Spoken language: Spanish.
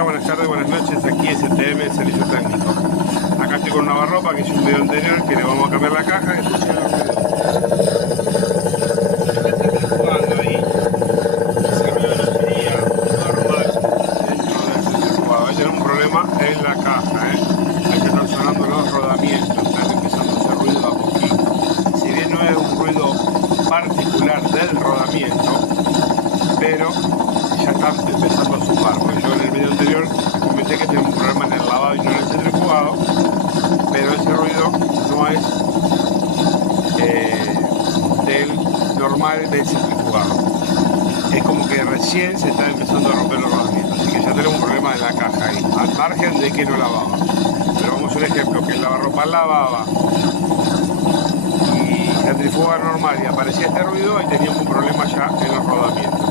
días, buenas tardes, buenas noches. Aquí es STM, el servicio técnico. Acá estoy con una lavarropa que es un video anterior que le vamos a cambiar la caja. Que funciona jugando ahí. Se cambió de lotería normal dentro del centrifugador. Hay un problema en la caja, Hay que estar sonando los rodamientos. Están empezando a hacer ruido a poquito. Si bien no es un ruido particular del rodamiento, pero ya está empezando a sumar, porque yo en el video anterior comenté que tengo un problema en el lavado y no en el centrifugado, pero ese ruido no es del normal del centrifugado, es como que recién se está empezando a romper los rodamientos, así que ya tenemos un problema en la caja ahí, al margen de que no lavaba. Pero vamos a un ejemplo, que el lavarropa lavaba y centrifuga normal y aparecía este ruido, ahí teníamos un problema ya en los rodamientos.